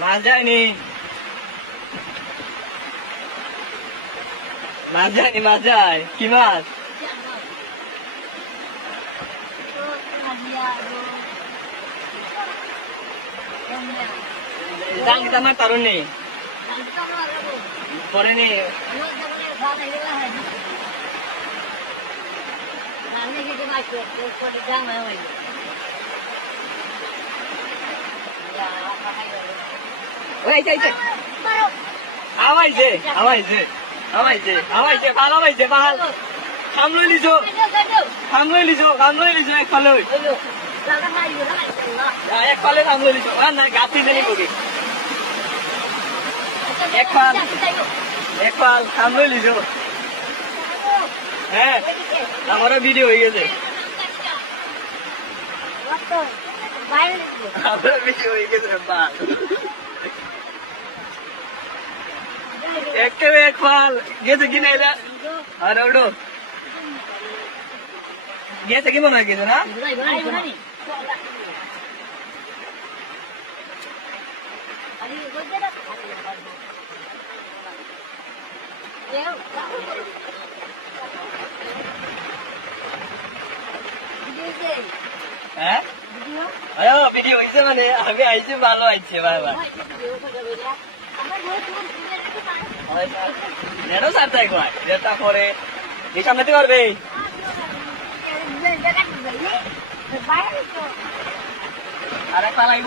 মাছ যায়নি, মাছ যায়নি, মাছ যায়। কি মাছ? জাঙ্গিতে আমার তরুণ নেই, পরে নেই। আমাইছে আমাইছে আমাইছে আমাইছে ভাল আমাইছে ভাল। খাম লৈ লিছো, খাম লৈ লিছো, খাম লৈ লিছো একফালে, একফালে খাম লৈ লিছো। না গাঁতি জানি পড়ি একফাল, একফাল খাম লৈ লিছো। হ্যাঁ আমারও ভিডিও হয়ে গেছে, আমারও ভিডিও হয়ে গেছে। একেবারে এক ফাল গেছে কিনা এটা? আর ওটো গেছে কি মনে হয় কিছু না? হ্যাঁ ভিডিও হয়েছে মানে আমি আইছি, ভালো আইছে বাবা। নেড়ো সারতাই কয় যেটা পরে এই সামনেতে পারবে। আরে পালাই